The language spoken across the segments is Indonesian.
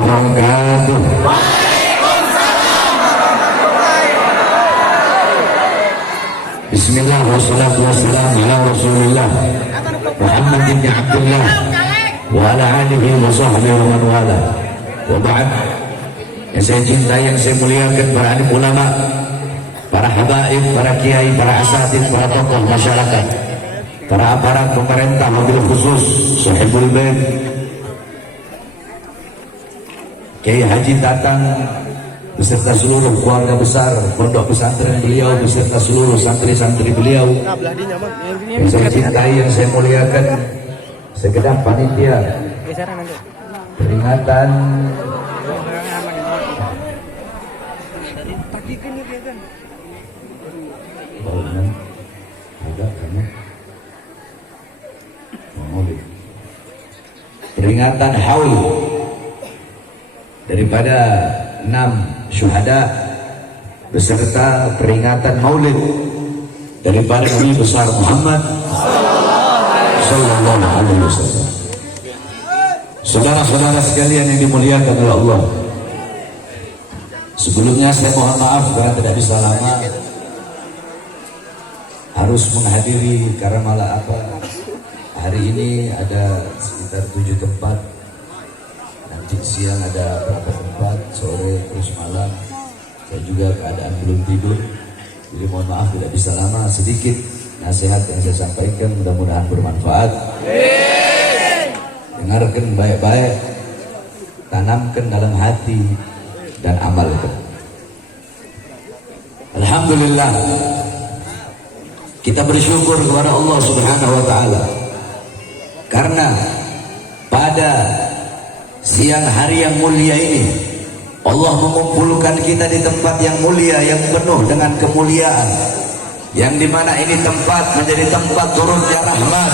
wabarakatuh. Bismillah wassalatu wassalamu ala Rasulillah Muhammad bin Abdullah wa ala alihi wa sahbihi wa man wala. Wa ba'd. Yang saya cintai, yang saya muliakan para alim ulama, para habaib, para kiai, para asatidz, para tokoh masyarakat, para aparat pemerintah, wabil khusus sahibul bait Kiai Haji Tatang beserta seluruh keluarga besar pondok pesantren beliau, beserta seluruh santri-santri beliau yang saya cintai, yang saya muliakan, segenap panitia peringatan peringatan haul daripada 6 syuhada beserta peringatan maulid daripada Nabi besar Muhammad sallallahu alaihi wasallam. Saudara-saudara sekalian yang dimuliakan oleh Allah, sebelumnya saya mohon maaf karena tidak bisa lama harus menghadiri karena malah hari ini ada sekitar 7 tempat, nanti siang ada berapa tempat, sore terus malam. Saya juga keadaan belum tidur, jadi mohon maaf tidak bisa lama. Sedikit nasihat yang saya sampaikan mudah-mudahan bermanfaat. Dengarkan baik-baik, tanamkan dalam hati dan amalkan. Alhamdulillah, kita bersyukur kepada Allah Subhanahu wa taala karena pada siang hari yang mulia ini Allah mengumpulkan kita di tempat yang mulia, yang penuh dengan kemuliaan, yang dimana ini tempat menjadi tempat turunnya rahmat,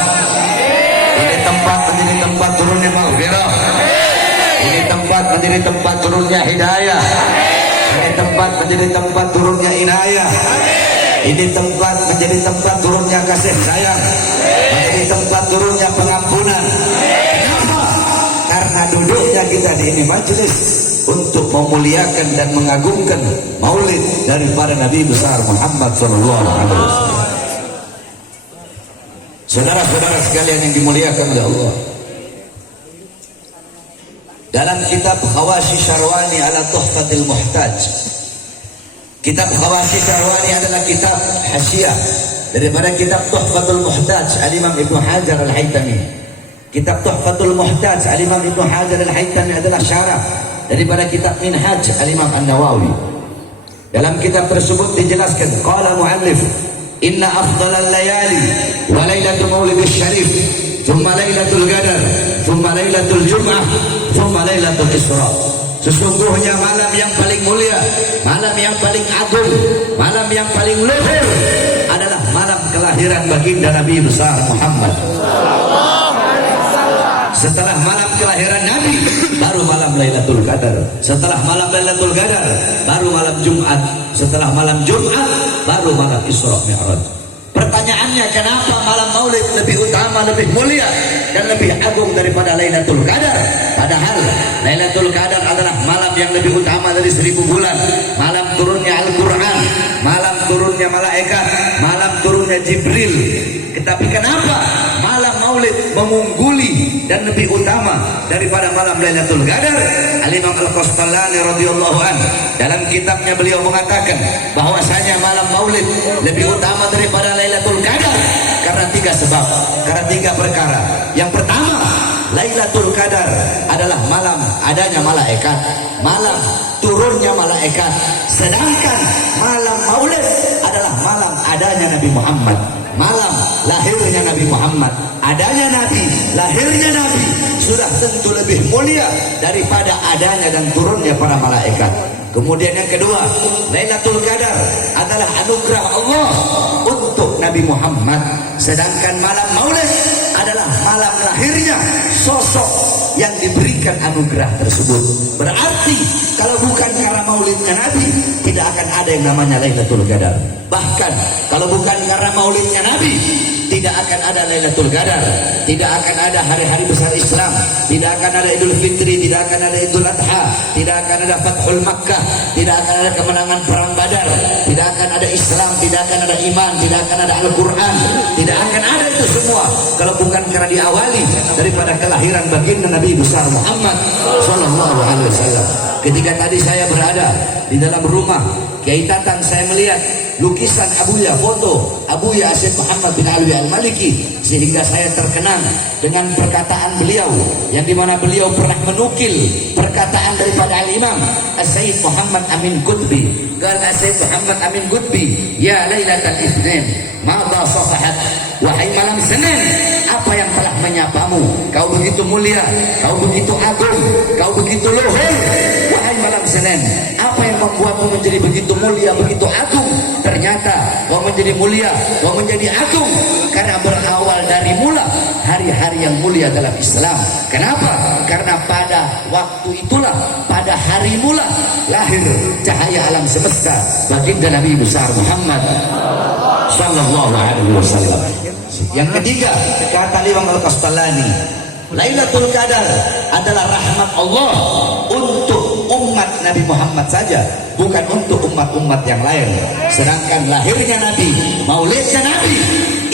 ini tempat menjadi tempat turunnya maghfirah, ini tempat menjadi tempat turunnya hidayah, ini tempat menjadi tempat turunnya inayah, ini tempat menjadi tempat turunnya kasih sayang, menjadi tempat turunnya pengampunan. Kenapa? Karena duduknya kita di ini majelis untuk memuliakan dan mengagungkan maulid daripada Nabi besar Muhammad sallallahu alaihi wasallam. Saudara-saudara sekalian yang dimuliakan oleh Allah, dalam kitab Khawashi Syarwani ala Tuhfatil Muhtaj, kitab Khawashi Syarwani adalah kitab hasyiah daripada kitab Tuhfatul Muhtaj Al-Imam Ibnu Hajar Al-Haytami. Kitab Tuhfatul Muhtaj Al-Imam Ibnu Hajar Al-Haytami adalah syarah daripada kitab Minhaj Al-Imam An-Nawawi. Dalam kitab tersebut dijelaskan, qala muallif, inna afdalal layali wa lailatul maulidis syarif thumma lailatul qadar thumma lailatul jum'ah thumma lailatul isra. Sesungguhnya malam yang paling mulia, malam yang paling agung, malam yang paling luhur adalah malam kelahiran baginda Nabi besar Muhammad. Setelah malam kelahiran Nabi, baru malam Lailatul Qadar. Setelah malam Lailatul Qadar, baru malam Jumat. Setelah malam Jumat, baru malam Isra Mi'raj. Pertanyaannya, kenapa malam Maulid lebih utama, lebih mulia, dan lebih agung daripada Lailatul Qadar? Padahal Lailatul Qadar adalah malam yang lebih utama dari 1000 bulan. Malam turunnya Al-Quran, malam turunnya malaikat, malam turunnya Jibril. Tetapi kenapa malam Maulid mengungguli dan lebih utama daripada malam Lailatul Qadar? Al-Imam Al-Qastalani radhiyallahu an dalam kitabnya beliau mengatakan bahwasanya malam Maulid lebih utama daripada Lailatul Qadar karena 3 sebab, karena 3 perkara. Yang pertama, Lailatul Qadar adalah malam adanya malaikat, malam turunnya malaikat, sedangkan malam Maulid adalah malam adanya Nabi Muhammad, malam lahirnya Nabi Muhammad. Adanya Nabi, lahirnya Nabi sudah tentu lebih mulia daripada adanya dan turunnya para malaikat. Kemudian yang kedua, Lailatul Qadar adalah anugerah Allah untuk Nabi Muhammad, sedangkan malam Maulid adalah malam lahirnya sosok yang diberikan anugerah tersebut. Berarti kalau bukan karena maulidnya Nabi, tidak akan ada yang namanya Lailatul Qadar. Bahkan kalau bukan karena maulidnya Nabi, tidak akan ada Lailatul Qadar, tidak akan ada hari-hari besar Islam, tidak akan ada Idul Fitri, tidak akan ada Idul Adha, tidak akan ada Fathul Makkah, tidak akan ada kemenangan perang Badar, tidak akan ada Islam, tidak akan ada iman, tidak akan ada Al-Quran, tidak akan ada itu semua kalau bukan karena diawali daripada kelahiran baginda Nabi besar Muhammad sallallahu alaihi wasallam. Ketika tadi saya berada di dalam rumah Kiai Tatang, saya melihat lukisan Abuya, foto Abuya Asyid Muhammad bin Alwi Al-Maliki, sehingga saya terkenang dengan perkataan beliau yang dimana beliau pernah menukil perkataan daripada Al-Imam As-Sayyid Muhammad Amin Qutbi. Kata As-Sayyid Muhammad Amin Qutbi, ya Lailatul Itsnin madha safahat, wahai malam Senin, apa yang telah menyapamu? Kau begitu mulia, kau begitu agung, kau begitu luhur. Wahai malam Senin, apa yang membuatmu menjadi begitu mulia, begitu agung? Ternyata kau menjadi mulia, kau menjadi agung karena berawal dari mula hari-hari yang mulia dalam Islam. Kenapa? Karena pada waktu itulah, pada hari mula lahir cahaya alam semesta baginda Nabi besar Muhammad sallallahu alaihi wasallam. Yang ketiga, kata Imam Al-Qastalani, Lailatul Qadar adalah rahmat Allah untuk umat Nabi Muhammad saja, bukan untuk umat-umat yang lain. Sedangkan lahirnya Nabi, maulidnya Nabi,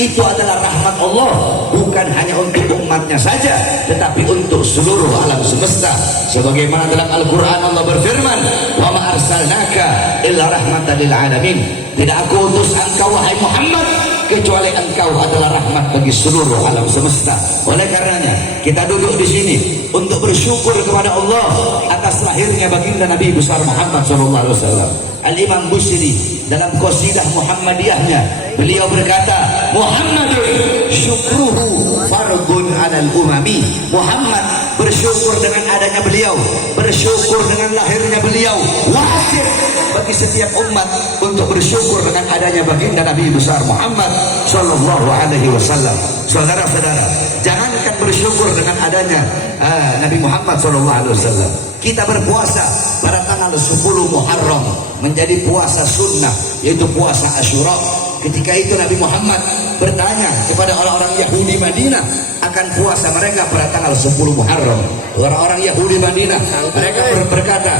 itu adalah rahmat Allah, bukan hanya untuk umatnya saja, tetapi untuk seluruh alam semesta. Sebagaimana dalam Al-Quran Allah berfirman, wa ma arsalnaka illa rahmatan lil alamin. Tidak aku utus engkau wahai Muhammad kecuali engkau adalah rahmat bagi seluruh alam semesta. Oleh karenanya kita duduk di sini untuk bersyukur kepada Allah atas lahirnya baginda Nabi besar Muhammad SAW. Al-Imam Busiri dalam qasidah Muhammadiyahnya beliau berkata, Muhammadun syukruhu fardun 'alal umami. Muhammad bersyukur dengan adanya beliau, bersyukur dengan lahirnya beliau, wajib bagi setiap umat untuk bersyukur dengan adanya baginda Nabi besar Muhammad sallallahu alaihi wasallam. Saudara-saudara, jangankan bersyukur dengan adanya Nabi Muhammad sallallahu alaihi wasallam, kita berpuasa pada tanggal 10 Muharram menjadi puasa sunnah, yaitu puasa Asyura. Ketika itu Nabi Muhammad bertanya kepada orang-orang Yahudi Madinah akan puasa mereka pada tanggal 10 Muharram. Orang-orang Yahudi Madinah mereka berkata,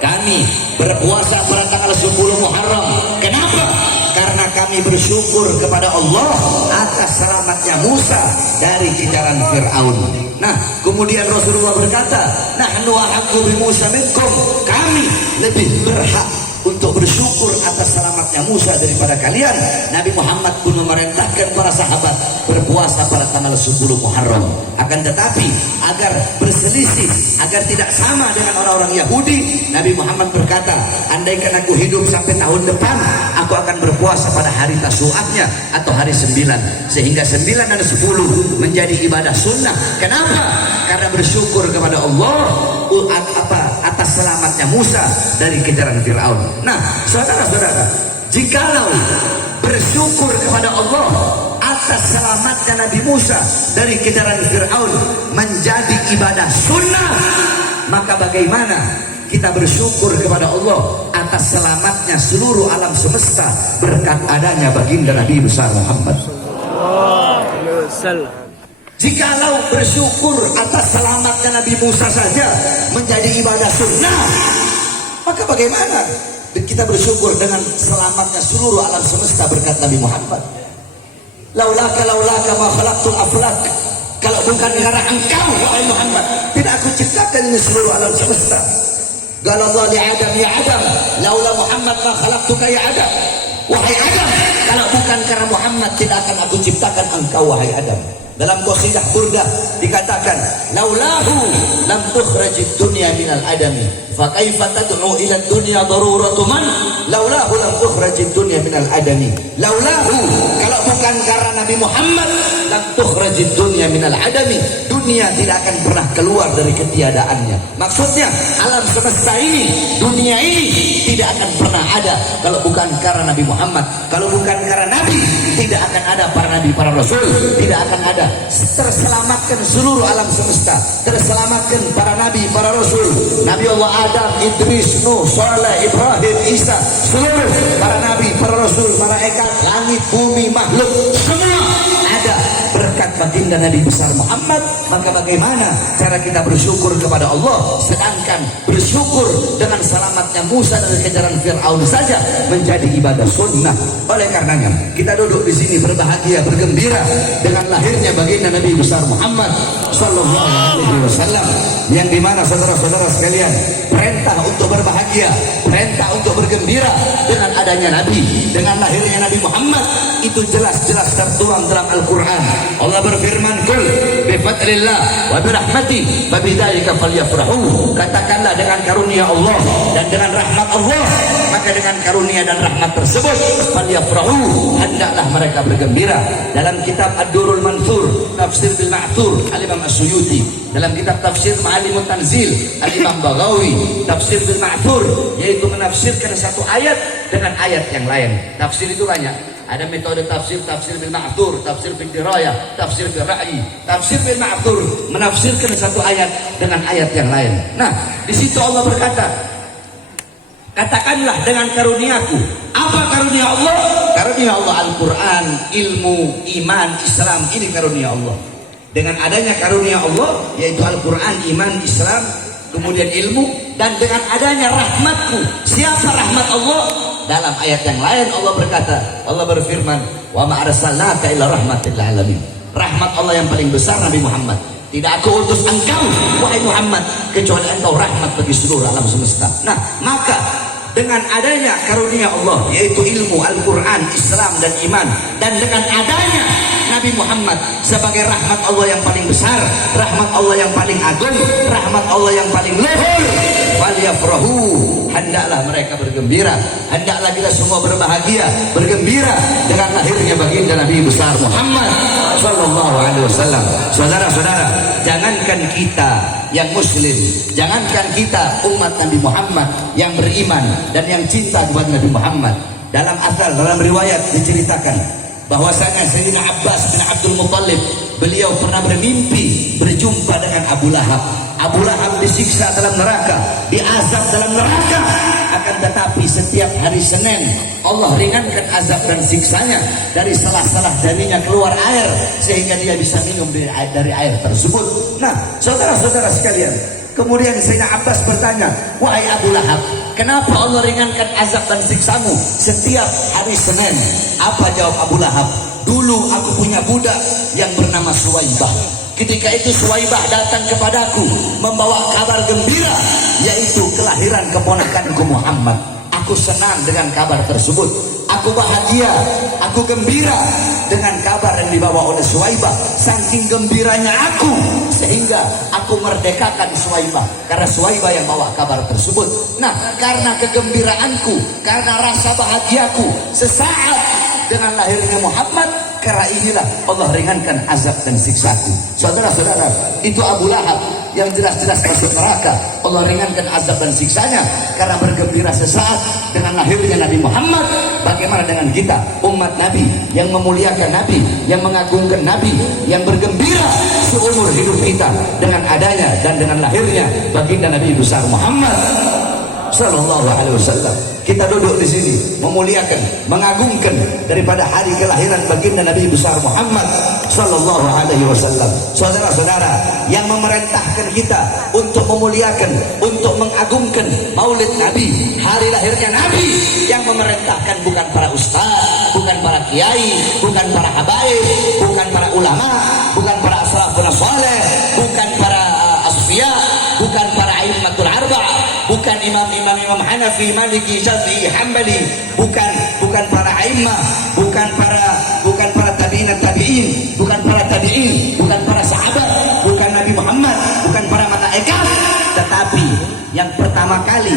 kami berpuasa pada tanggal 10 Muharram. Kenapa? Karena kami bersyukur kepada Allah atas selamatnya Musa dari kejaran Fir'aun. Nah, kemudian Rasulullah berkata, nahnu ahaqqu bi Musa minkum, kami lebih berhak untuk bersyukur atas selamatnya Musa daripada kalian. Nabi Muhammad pun memerintahkan para sahabat berpuasa pada tanggal 10 Muharram. Akan tetapi agar berselisih, agar tidak sama dengan orang-orang Yahudi, Nabi Muhammad berkata, andaikan aku hidup sampai tahun depan, aku akan berpuasa pada hari Tasu'ahnya atau hari 9, sehingga 9 dan 10 menjadi ibadah sunnah. Kenapa? Karena bersyukur kepada Allah atas selamatnya Musa dari kejaran Fir'aun. Nah, saudara-saudara, jikalau bersyukur kepada Allah atas selamatnya Nabi Musa dari kejaran Fir'aun menjadi ibadah sunnah, maka bagaimana kita bersyukur kepada Allah atas selamatnya seluruh alam semesta berkat adanya baginda Nabi besar Muhammad. Jikalau bersyukur atas selamatnya Nabi Musa saja menjadi ibadah sunnah, maka bagaimana kita bersyukur dengan selamatnya seluruh alam semesta berkat Nabi Muhammad? Laulaka ma khalaqtul aflak. Kalau bukan karena engkau wahai Muhammad, tidak aku ciptakan ini seluruh alam semesta. Qala Allah li Adam, ya Adam, laula Muhammad ma khalaqtuka ya Adam. Wahai Adam, kalau bukan karena Muhammad tidak akan aku ciptakan engkau wahai Adam. Dalam qasidah Burdah dikatakan, laulahu lam tukhrajid dunya minal adami, fa kaifa tad'u ila dunya daruratu man laulahu lam tukhrajid dunya minal adami. Laulahu, kalau bukan karena Nabi Muhammad, lam tukhrajid dunya minal adami, dunia tidak akan pernah keluar dari ketiadaannya. Maksudnya alam semesta ini, dunia ini tidak akan pernah ada kalau bukan karena Nabi Muhammad. Kalau bukan karena Nabi, tidak akan ada para nabi, para rasul, tidak akan ada. Terselamatkan seluruh alam semesta, terselamatkan para nabi, para rasul, Nabi Allah Adam, Idris, Nuh, Saleh, Ibrahim, Isa, seluruh para nabi, para rasul, malaikat, langit, bumi, makhluk, semua baginda Nabi besar Muhammad, maka bagaimana cara kita bersyukur kepada Allah sedangkan bersyukur dengan selamatnya Musa dari kejaran Fir'aun saja menjadi ibadah sunnah. Oleh karenanya kita duduk di sini berbahagia, bergembira dengan lahirnya baginda Nabi besar Muhammad sallallahu alaihi wasallam, yang dimana saudara-saudara sekalian, perintah untuk berbahagia, perintah untuk bergembira dengan adanya Nabi, dengan lahirnya Nabi Muhammad itu jelas-jelas tertuang dalam Al-Quran. Allah berfirman, "Qul bi fadlillah wa bi rahmati fa bidzalika falyafrahu." Katakanlah dengan karunia Allah dan dengan rahmat Allah, maka dengan karunia dan rahmat tersebut falyafrahu, hendaklah mereka bergembira. Dalam kitab Ad-Durrul Mansur tafsir bil Ma'thur Al-Imam As-Suyuti, dalam kitab tafsir Ma'alimut Tanzil Al-Imam Baghawi, tafsir bil Ma'thur yaitu menafsirkan satu ayat dengan ayat yang lain. Tafsir itu banyak. Ada metode tafsir, tafsir bil ma'thur, tafsir bil dirayah, tafsir bil ra'yi. Tafsir bil ma'thur menafsirkan satu ayat dengan ayat yang lain. Nah, di situ Allah berkata, katakanlah dengan karuniaku. Apa karunia Allah? Karunia Allah Al-Quran, ilmu, iman, Islam, ini karunia Allah. Dengan adanya karunia Allah yaitu Al-Quran, iman, Islam, kemudian ilmu, dan dengan adanya rahmatku. Siapa rahmat Allah? Dalam ayat yang lain Allah berkata, Allah berfirman, "Wa ma arsalnaka illa rahmatil alamin." Rahmat Allah yang paling besar Nabi Muhammad. Tidak aku utus engkau wahai Muhammad kecuali engkau rahmat bagi seluruh alam semesta. Nah, maka dengan adanya karunia Allah yaitu ilmu, Al-Quran, Islam dan iman, dan dengan adanya Nabi Muhammad sebagai rahmat Allah yang paling besar, rahmat Allah yang paling agung, rahmat Allah yang paling luhur, falyafrahu, hendaklah mereka bergembira, hendaklah kita semua berbahagia, bergembira dengan lahirnya baginda Nabi besar Muhammad sallallahu alaihi wasallam. Saudara-saudara, jangankan kita yang muslim, jangankan kita umat Nabi Muhammad yang beriman dan yang cinta kepada Nabi Muhammad, dalam asal, dalam riwayat diceritakan bahwasanya Sayyidina Abbas bin Abdul Muttalib, beliau pernah bermimpi berjumpa dengan Abu Lahab. Abu Lahab disiksa dalam neraka, diazab dalam neraka, akan tetapi setiap hari Senin Allah ringankan azab dan siksanya, dari salah-salah darinya keluar air sehingga dia bisa minum dari air tersebut. Nah, saudara-saudara sekalian, kemudian Sayyidina Abbas bertanya, "Wahai Abu Lahab, kenapa Allah ringankan azab dan siksamu setiap hari Senin?" Apa jawab Abu Lahab? "Dulu aku punya budak yang bernama Suwaibah. Ketika itu Suwaibah datang kepadaku membawa kabar gembira, yaitu kelahiran keponakanku Muhammad. Aku senang dengan kabar tersebut. Aku bahagia, aku gembira dengan kabar yang dibawa oleh Suwaibah. Saking gembiranya aku, sehingga aku merdekakan Suwaibah, karena Suwaibah yang bawa kabar tersebut. Nah, karena kegembiraanku, karena rasa bahagiaku sesaat dengan lahirnya Muhammad, karena inilah Allah ringankan azab dan siksaku." Saudara-saudara, itu Abu Lahab yang jelas-jelas masuk neraka, Allah ringankan azab dan siksanya karena bergembira sesaat dengan lahirnya Nabi Muhammad. Bagaimana dengan kita, umat Nabi yang memuliakan Nabi, yang mengagungkan Nabi, yang bergembira seumur hidup kita dengan adanya dan dengan lahirnya baginda Nabi besar Muhammad sallallahu alaihi wasallam. Kita duduk di sini memuliakan, mengagungkan daripada hari kelahiran baginda Nabi besar Muhammad sallallahu alaihi wasallam. Saudara-saudara, yang memerintahkan kita untuk memuliakan, untuk mengagungkan Maulid Nabi, hari lahirnya Nabi, yang memerintahkan bukan para ustaz, bukan para kiai, bukan para habaib, bukan para ulama, bukan para salafun saleh, bukan para asfiya, bukan para aimmatul arba', bukan imam-imam Hanafi, Maliki, Syafi'i, Hambali, bukan para a'immah, bukan para tabi'in, bukan para tabi'in, bukan para sahabat, bukan Nabi Muhammad, bukan para malaikat, tetapi yang pertama kali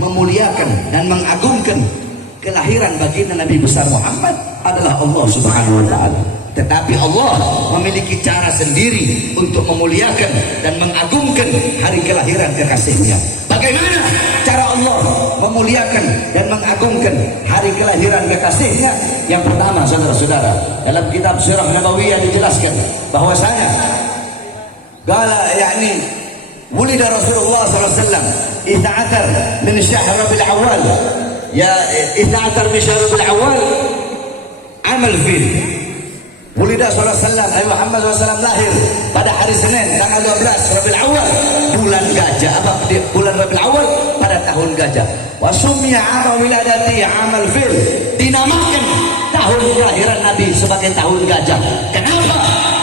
memuliakan dan mengagungkan kelahiran baginda Nabi besar Muhammad adalah Allah Subhanahu wa taala. Tetapi Allah memiliki cara sendiri untuk memuliakan dan mengagungkan hari kelahiran kekasihnya. Bagaimana cara Allah memuliakan dan mengagungkan hari kelahiran kekasihnya? Yang pertama, saudara-saudara, dalam kitab Sirah Nabawiyah dijelaskan bahwasanya wulida Rasulullah SAW 12 min syahr Rabiul Awwal, ya 12 min syahr Rabiul Awwal amal fil Wulida sallallahu alaihi wasallam, Nabi Muhammad SAW lahir pada hari Senin tanggal 12 Rabiul Awal, bulan gajah. Apa bulan Rabiul Awal? Pada tahun gajah. Wa summiya 'ama wiladati 'amal fil. Dinamakan tahun kelahiran Nabi sebagai tahun gajah. Kenapa?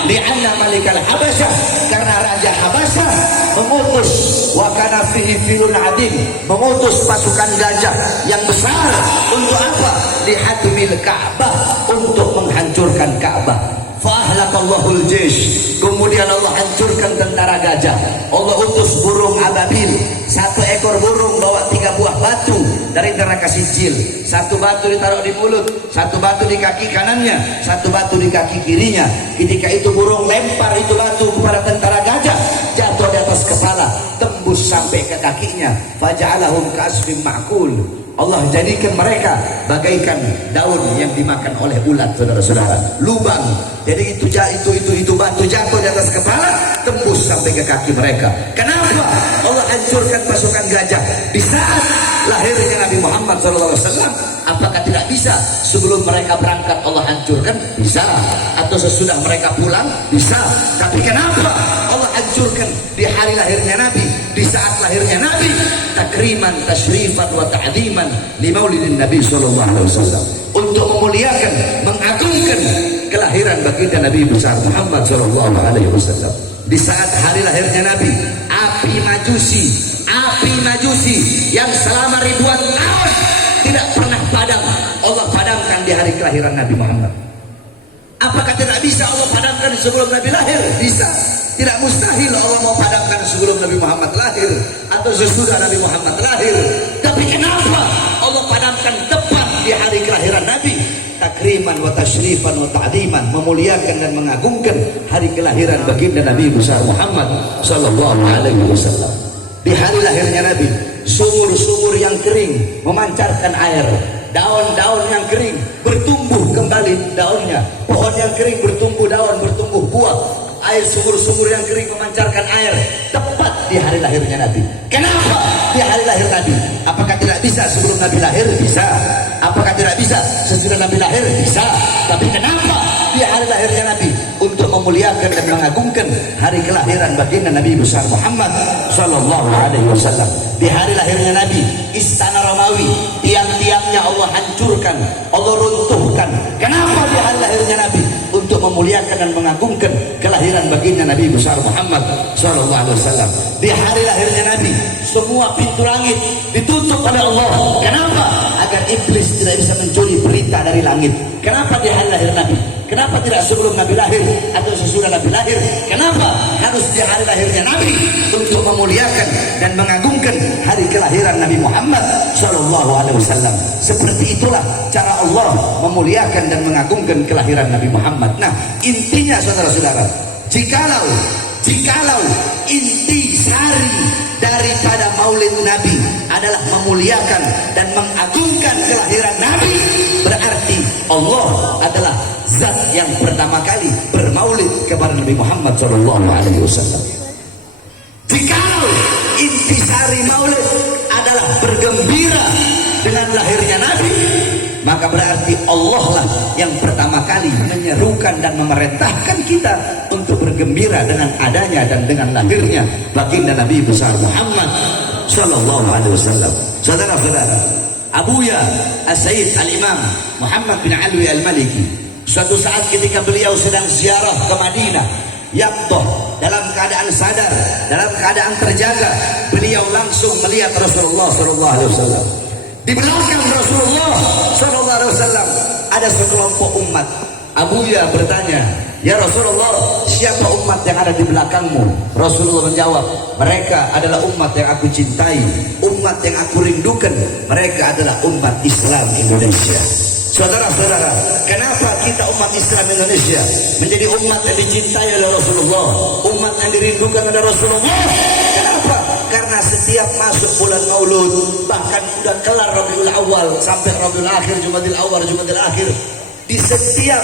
Li'anna malikal Habasyah, karena raja Habasyah mengutus wa kana fihi filun adim, mengutus pasukan gajah yang besar untuk apa? Lihadmil Ka'bah, untuk menghancurkan Ka'bah. Fa'ahlakallahul jaysh, kemudian Allah hancurkan tentara gajah. Allah utus burung ababil, satu ekor burung bawa 3 buah batu dari neraka Sijil. Satu batu ditaruh di mulut, satu batu di kaki kanannya, satu batu di kaki kirinya. Ketika itu burung lempar itu batu kepada tentara gajah, jatuh di atas kepala, tembus sampai ke kakinya. Faja'alahum ka'asfim ma'kul, Allah jadikan mereka bagaikan daun yang dimakan oleh ulat, saudara-saudara. Lubang. Jadi itu batu jatuh di atas kepala, tembus sampai ke kaki mereka. Kenapa Allah hancurkan pasukan gajah di saat lahirnya Nabi Muhammad SAW? Apakah tidak bisa sebelum mereka berangkat Allah hancurkan? Bisa. Atau sesudah mereka pulang? Bisa. Tapi kenapa Allah hancurkan di hari lahirnya Nabi, di saat lahirnya Nabi? Takriman, tasyrifan, wa ta'ziman li maulidin Nabi SAW, untuk memuliakan, mengagungkan kelahiran baginda Nabi besar Muhammad SAW. Di saat hari lahirnya Nabi, api majusi yang selama ribuan tahun tidak pernah padam, Allah padamkan di hari kelahiran Nabi Muhammad. Apakah tidak bisa Allah padamkan sebelum Nabi lahir? Bisa. Tidak mustahil Allah mau padamkan sebelum Nabi Muhammad lahir atau sesudah Nabi Muhammad lahir. Tapi kenapa Allah padamkan tepat di hari kelahiran Nabi? Takriman wa tasyrifan wa ta'ziman, memuliakan dan mengagungkan hari kelahiran baginda Nabi besar Muhammad sallallahu alaihi wasallam. Di hari lahirnya Nabi, sumur-sumur yang kering memancarkan air, daun-daun yang kering bertumbuh kembali daunnya, pohon yang kering bertumbuh daun, bertumbuh buah, air sumur-sumur yang kering memancarkan air tepat di hari lahirnya Nabi. Kenapa di hari lahir Nabi? Apakah tidak bisa sebelum Nabi lahir? Bisa. Apakah tidak bisa sesudah Nabi lahir? Bisa. Tapi kenapa di hari lahirnya Nabi? Untuk memuliakan dan mengagungkan hari kelahiran baginda Nabi besar Muhammad sallallahu alaihi wasallam. Di hari lahirnya Nabi, istana Romawi tiang-tiangnya Allah hancurkan, Allah runtuhkan. Kenapa di hari lahirnya Nabi? Untuk memuliakan dan mengagungkan kelahiran baginda Nabi besar Muhammad sallallahu alaihi wasallam. Di hari lahirnya Nabi, semua pintu langit ditutup oleh Allah. Kenapa? Agar iblis tidak bisa mencuri berita dari langit. Kenapa di hari lahir Nabi? Kenapa tidak sebelum Nabi lahir atau sesudah Nabi lahir? Kenapa harus di hari lahirnya Nabi? Untuk memuliakan dan mengagungkan hari kelahiran Nabi Muhammad sallallahu alaihi wasallam. Seperti itulah cara Allah memuliakan dan mengagungkan kelahiran Nabi Muhammad. Nah, intinya saudara-saudara, jikalau inti sari daripada maulid Nabi adalah memuliakan dan mengagungkan kelahiran Nabi, berarti Allah adalah zat yang pertama kali bermaulid kepada Nabi Muhammad SAW. Jikalau intisari maulid adalah bergembira dengan lahirnya Nabi, maka berarti Allah lah yang pertama kali menyerukan dan memerintahkan kita untuk bergembira dengan adanya dan dengan lahirnya baginda Nabi besar Muhammad sallallahu alaihi wasallam. Saudara-saudara, Abuya As-Sayyid Al-Imam Muhammad bin Alwi Al-Maliki, suatu saat ketika beliau sedang ziarah ke Madinah, yaqdah, dalam keadaan sadar, dalam keadaan terjaga, beliau langsung melihat Rasulullah sallallahu alaihi wasallam. Di belakang Rasulullah sallallahu alaihi wasallam ada sekelompok umat. Abuya bertanya, "Ya Rasulullah, siapa umat yang ada di belakangmu?" Rasulullah menjawab, "Mereka adalah umat yang aku cintai, umat yang aku rindukan. Mereka adalah umat Islam Indonesia." Saudara-saudara, kenapa kita umat Islam Indonesia menjadi umat yang dicintai oleh Rasulullah, umat yang dirindukan oleh Rasulullah? Kenapa? Karena setiap masuk bulan Maulud, bahkan sudah kelar Rabiul Awal sampai Rabiul Akhir, Jumadil Awal, Jumadil Akhir, di setiap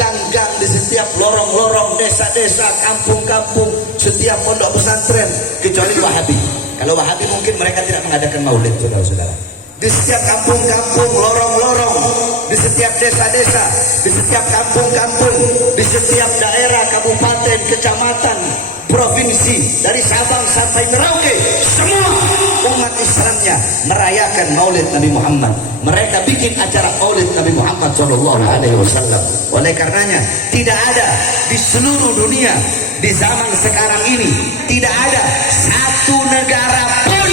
gang-gang, di setiap lorong-lorong, desa-desa, kampung-kampung, setiap pondok pesantren, kecuali Wahabi. Kalau Wahabi mungkin mereka tidak mengadakan Maulid, saudara-saudara. di setiap kampung-kampung, lorong-lorong, di setiap desa-desa, di setiap kampung-kampung, di setiap daerah, kabupaten, kecamatan, provinsi, dari Sabang sampai Merauke, semua umat Islamnya merayakan Maulid Nabi Muhammad. Mereka bikin acara Maulid Nabi Muhammad SAW. Oleh karenanya, tidak ada di seluruh dunia di zaman sekarang ini, tidak ada satu negara pun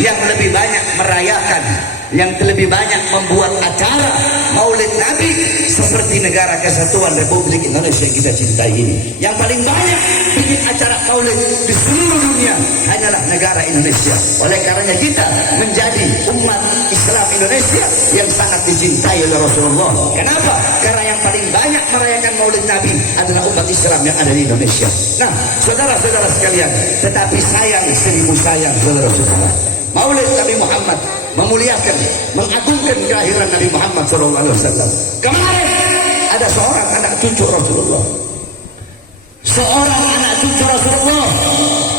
yang lebih banyak merayakan, yang lebih banyak membuat acara Maulid Nabi seperti negara Kesatuan Republik Indonesia yang kita cintai ini. Yang paling banyak bikin acara Maulid di seluruh dunia hanyalah negara Indonesia. Oleh karenanya kita menjadi umat Islam Indonesia yang sangat dicintai oleh Rasulullah. Kenapa? Karena yang paling banyak merayakan Maulid Nabi adalah umat Islam yang ada di Indonesia. Nah, saudara-saudara sekalian, tetapi sayang, seribu sayang, saudara-saudara, Maulid Nabi Muhammad memuliakan, mengagungkan kelahiran Nabi Muhammad SAW. Kemarin ada seorang anak cucu Rasulullah, seorang anak cucu Rasulullah,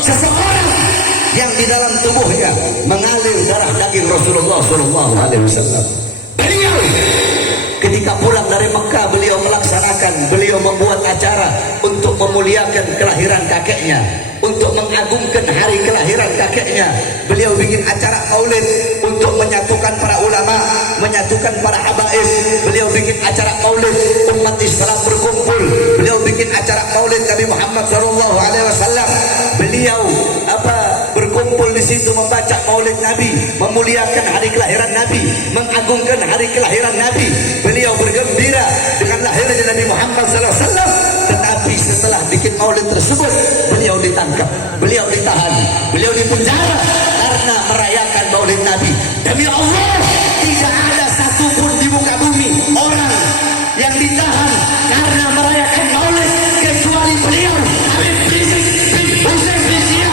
seseorang yang di dalam tubuhnya mengalir darah daging Rasulullah SAW. Beliau ketika pulang dari Mekah, beliau membuat acara untuk memuliakan kelahiran kakeknya, untuk mengagungkan hari kelahiran kakeknya. Beliau bikin acara Maulid untuk menyatukan para ulama, menyatukan para habaib. Beliau bikin acara Maulid umat Islam berkumpul. Beliau bikin acara Maulid Nabi Muhammad SAW. Beliau berkumpul di situ membaca Maulid Nabi, memuliakan hari kelahiran Nabi, mengagungkan hari kelahiran Nabi. Beliau bergembira dengan lahirnya Nabi Muhammad SAW. Tetapi setelah bikin Maulid tersebut, beliau ditangkap, beliau ditahan, beliau dipenjara karena merayakan Maulid Nabi. Demi Allah, tidak ada satupun di muka bumi orang yang ditahan karena merayakan Maulid kecuali beliau, Habib Rizik bin Hussein bin Ziyad.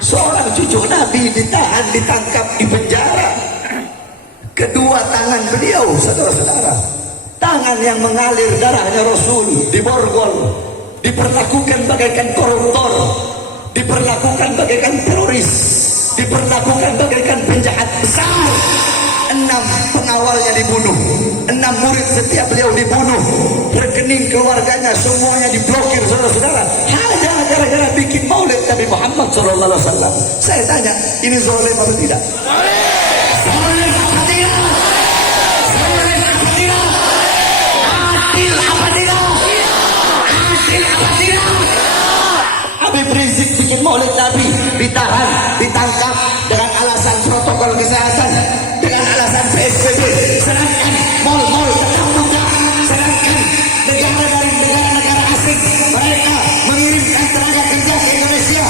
Seorang cucu Nabi ditahan, ditangkap, dipenjara. Kedua tangan beliau, saudara-saudara, tangan yang mengalir darahnya Rasul, diborgol, diperlakukan bagaikan koruptor, diperlakukan bagaikan teroris, diperlakukan bagaikan penjahat besar. 6 pengawalnya dibunuh, 6 murid setiap beliau dibunuh, rekening keluarganya semuanya diblokir, saudara-saudara, hanya gara-gara bikin Maulid Nabi Muhammad SAW. Saya tanya, ini zalim atau tidak? Zalim apa tidak? Zalim apa tidak? Adil apa tidak? Adil apa tidak? Habib Rizik bikin Maulid Nabi, ditahan, ditangkap dengan alasan protokol kesehatan, dengan alasan PSBB. Sedangkan mal-mal tetap buka, sedangkan negara asing mereka mengirimkan tenaga kerja ke Indonesia.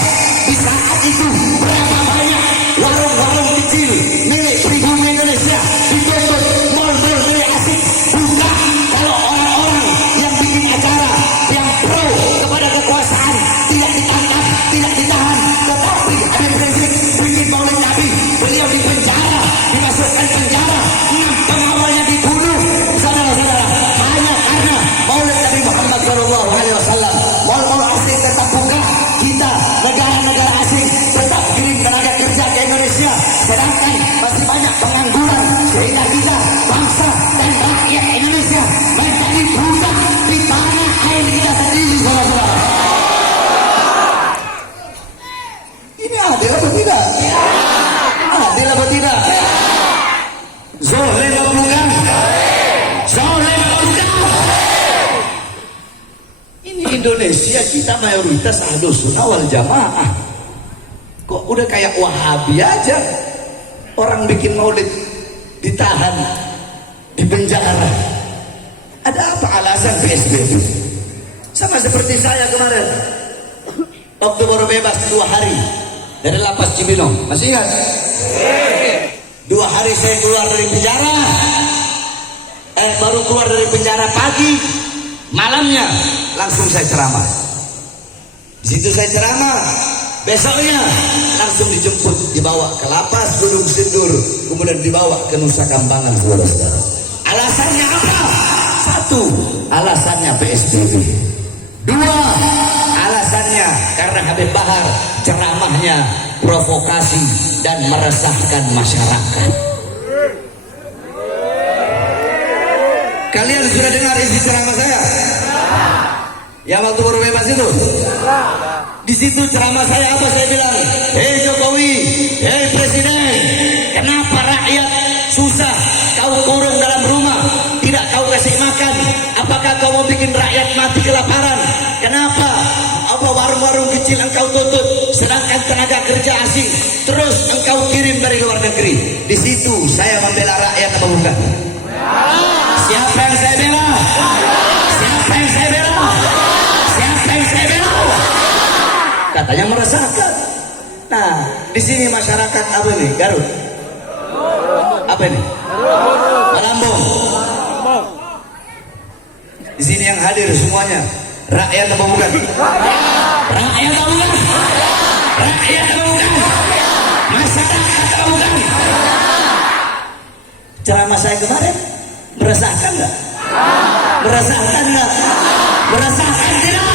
Di saat itu berapa banyak warung-warung kecil milik pribumi Indonesia ditutup, mal-mal milik asing buka. Kalau orang-orang yang bikin acara yang pro kepada kekuasaan tidak ditangkap, tidak ditahan, tetapi Habib Rizik bikin Maulid Nabi, beliau dipenjara, dimasukkan penjara, 6 pengawalnya dibunuh, saudara-saudara, hanya karena Maulid Nabi Muhammad SAW. Mal-mal asing tetap buka, kita negara-negara asing tetap kirim tenaga kerja ke Indonesia, sedangkan masih banyak pengangguran, sehingga kita bangsa dan rakyat Indonesia menjadi budak di tanah air kita sendiri, saudara-saudara. Ini adil atau tidak? Adil atau tidak? Zalim atau bukan? Zalim atau bukan? Ini Indonesia, kita mayoritas Ahlus Sunnah wal Jamaah. Kok udah kayak Wahabi aja? Orang bikin Maulid ditahan, dipenjara. Ada apa alasan PSBB? Sama seperti saya kemarin, waktu baru bebas 2 hari dari lapas Cibinong, masih ingat? 2 hari saya keluar dari penjara, baru keluar dari penjara pagi, malamnya langsung saya ceramah. Di situ saya ceramah, besoknya langsung dijemput, dibawa ke lapas Gunung Sindur, kemudian dibawa ke Nusa Kambangan, saudara-saudara. Alasannya apa? 1, alasannya PSBB. 2, alasannya alasannya karena Habib Bahar ceramahnya provokasi dan meresahkan masyarakat. Kalian sudah dengar isi ceramah saya? Yang waktu baru bebas itu? Di situ ceramah saya apa saya bilang? Hei Jokowi, hei Presiden, kenapa rakyat susah? Kau kurung dalam rumah, tidak kau kasih makan. Apakah kau mau bikin rakyat mati kelaparan? Kenapa? Apa warung-warung kecil engkau tutup, sedangkan tenaga kerja asing terus engkau kirim dari luar negeri? Di situ saya membela rakyat apa bukan? Siapa yang saya bela? Siapa yang saya bela? Siapa yang saya bela? Katanya meresahkan. Nah, di sini masyarakat apa nih? Garut. Apa ini? Lambung. Di sini yang hadir semuanya rakyat apa bukan? Rakyat apa bukan? Rakyat apa bukan? Masyarakat apa bukan? Ceramah saya kemarin meresahkan nggak? Meresahkan nggak? Meresahkan tidak?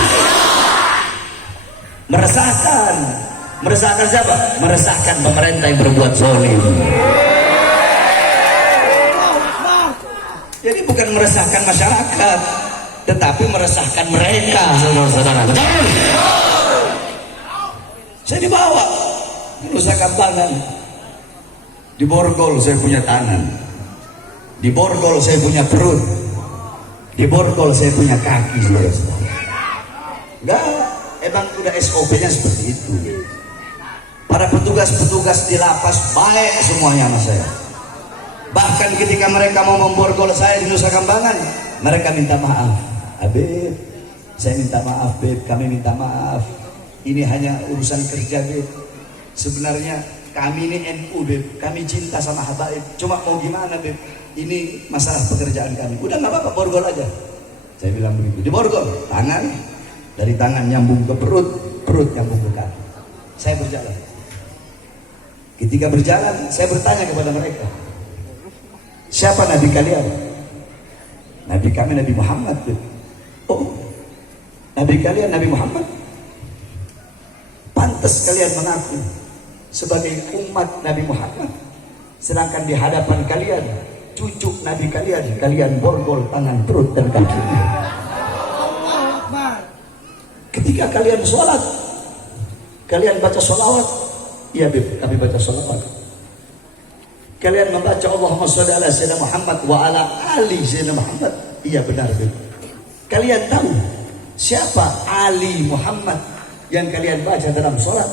Meresahkan. Meresahkan siapa? Meresahkan pemerintah yang berbuat zalim. Jadi bukan meresahkan masyarakat, tetapi meresahkan mereka, saudara-saudara. Saya dibawa di Nusa Kambangan, di Borgol saya punya tangan, di Borgol saya punya perut, di Borgol saya punya kaki, saudara-saudara. Enggak, emang udah SOP-nya seperti itu. Para petugas-petugas di lapas baik semuanya sama saya. Bahkan ketika mereka mau memborgol saya di Nusa Kambangan, mereka minta maaf. Habib, saya minta maaf, Beb. Kami minta maaf. Ini hanya urusan kerja, Beb. Sebenarnya kami ini NU, Beb. Kami cinta sama Habaib. Cuma mau gimana, Beb? Ini masalah pekerjaan kami. Udah nggak apa-apa, borgol aja. Saya bilang begitu. Di borgol, tangan dari tangan nyambung ke perut, perut nyambung ke kaki. Saya berjalan. Ketika berjalan, saya bertanya kepada mereka, siapa Nabi kalian? Nabi kami Nabi Muhammad. Oh, Nabi kalian Nabi Muhammad? Pantas kalian mengaku sebagai umat Nabi Muhammad, sedangkan di hadapan kalian cucu Nabi kalian, kalian borgol tangan, perut dan kaki. Ketika kalian sholat, kalian baca sholawat. Iya, Beb, kami baca sholawat. Kalian membaca Allahumma sholli ala sayyidina Muhammad wa ala ali sayyidina Muhammad. Iya benar, Beb. Kalian tahu siapa Ali Muhammad yang kalian baca dalam sholat?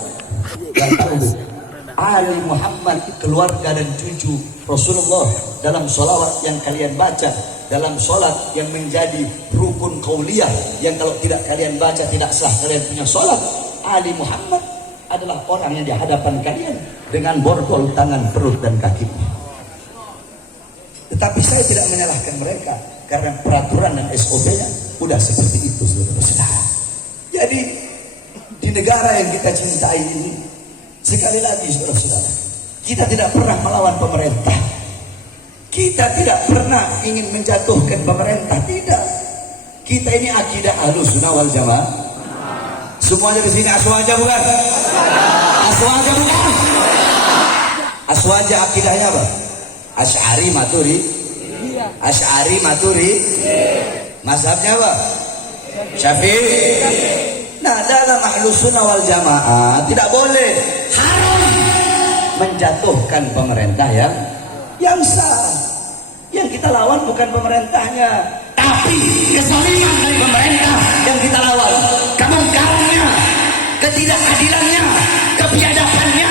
Gak tahu, Beb. Ali Muhammad, keluarga dan cucu Rasulullah dalam sholawat yang kalian baca, dalam sholat yang menjadi rukun qauliyah, yang kalau tidak kalian baca tidak sah kalian punya sholat. Ali Muhammad adalah orang yang di hadapan kalian dengan borgol tangan, perut dan kaki. Tetapi saya tidak menyalahkan mereka karena peraturan dan SOP-nya udah seperti itu, saudara-saudara. Jadi di negara yang kita cintai ini, sekali lagi saudara-saudara, kita tidak pernah melawan pemerintah. Kita tidak pernah ingin menjatuhkan pemerintah, tidak. Kita ini akidah Ahlussunnah wal Jamaah. Semuanya di sini aswaja bukan? Aswaja bukan? Aswaja akidahnya apa? Asy'ari Maturi. Asy'ari Maturi. Mazhabnya apa? Syafi'i. Nah, dalam Ahlussunnah wal Jamaah tidak boleh, haram menjatuhkan pemerintah yang sah. Yang kita lawan bukan pemerintahnya, tapi kezaliman dari pemerintah yang kita lawan, kemungkarannya, ketidakadilannya, kebiadabannya,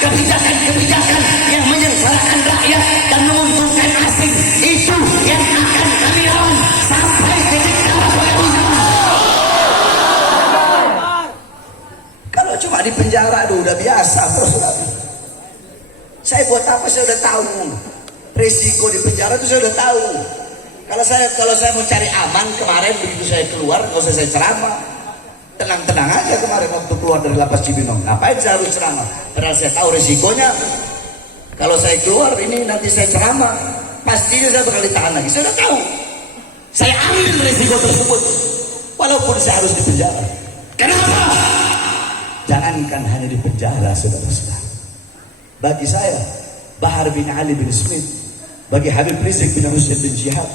kebijakan-kebijakan yang menyengsarakan rakyat dan menguntungkan asing. Itu yang akan kami lawan sampai titik darah penghabisan. Kalau cuma di penjara udah biasa, terus saya buat apa? Saya udah tahu resiko di penjara itu, saya udah tahu. Kalau saya mau cari aman kemarin begitu saya keluar, nggak usah saya ceramah, tenang-tenang aja kemarin waktu keluar dari lapas Cibinong. Ngapain saya harus ceramah? Karena saya tahu resikonya. Kalau saya keluar ini nanti saya ceramah, pastinya saya bakal ditahan lagi. Saya udah tahu. Saya ambil resiko tersebut, walaupun saya harus di penjara. Kenapa? Jangankan hanya di penjara, saudara-saudara. Bagi saya, Bahar bin Ali bin Smith, bagi Habib Rizik bin Hussein bin Jihad,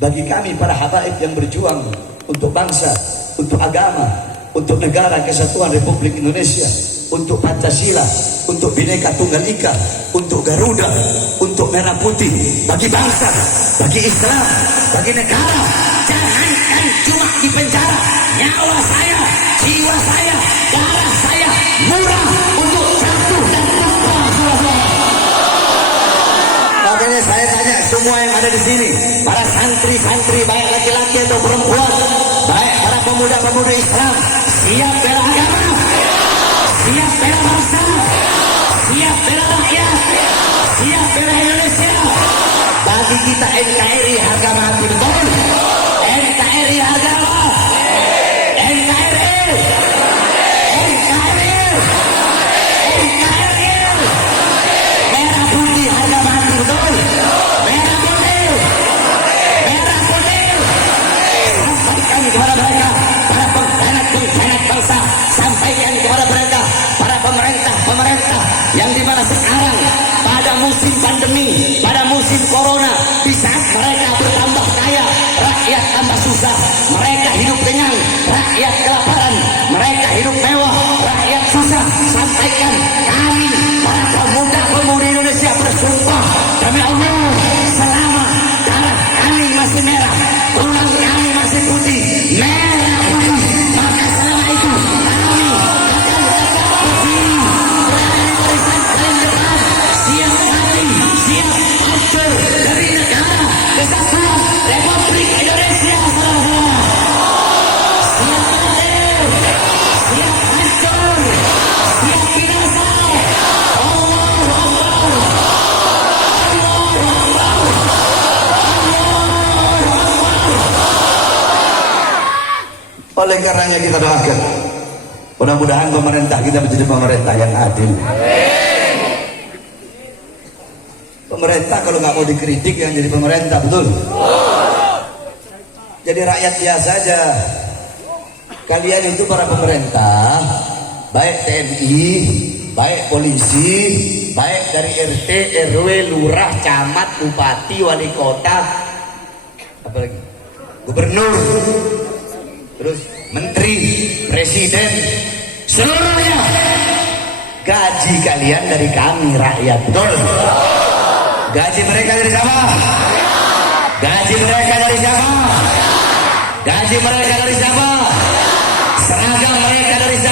bagi kami para habaib yang berjuang untuk bangsa, untuk agama, untuk negara kesatuan Republik Indonesia, untuk Pancasila, untuk Bhinneka Tunggal Ika, untuk Garuda, untuk Merah Putih, bagi bangsa, bagi Islam, bagi negara. Jangankan cuma di penjara, nyawa saya, jiwa saya, darah saya murah untuk jatuh dan tumpah. Makanya saya tanya semua yang ada di sini, para santri-santri baik laki-laki atau perempuan, baik para pemuda-pemuda Islam, siap bela agama, siap bela bangsa, siap bela rakyat, siap bela Indonesia. Bagi kita NKRI harga mati, betul? NKRI harga apa? NKRI, NKRI, NKRI. Merah putih harga mati, betul? Merah putih, merah putih. Sampaikan kepada mereka, para pengkhianat bangsa. Sampaikan kepada mereka, para pemerintah yang dimana sekarang pada musim pandemi, pada musim corona, di saat mereka bertambah kaya, rakyat tambah susah. Mereka hidup kenyang, rakyat kelaparan. Mereka hidup mewah, rakyat susah. Sampaikan kami, para pemuda-pemudi Indonesia bersumpah demi Allah, selama darah kami masih merah, tulang kami masih putih, merah putih, maka selama itu kami akan tetap berdiri berada di barisan paling depan, siap mati, siap hancur dari negara kesatuan Republik Indonesia. Siap mati, siap hancur, siap binasa. Oleh karenanya kita doakan, mudah-mudahan pemerintah kita menjadi pemerintah yang adil. Pemerintah kalau nggak mau dikritik yang jadi pemerintah, betul? Jadi rakyat biasa aja. Kalian itu para pemerintah, baik TNI, baik polisi, baik dari RT, RW, lurah, camat, bupati, wali kota, apalagi gubernur, terus menteri, presiden, seluruhnya gaji kalian dari kami rakyat, betul? Gaji mereka dari siapa? Gaji mereka dari siapa? Gaji mereka dari siapa? Seragam mereka dari siapa?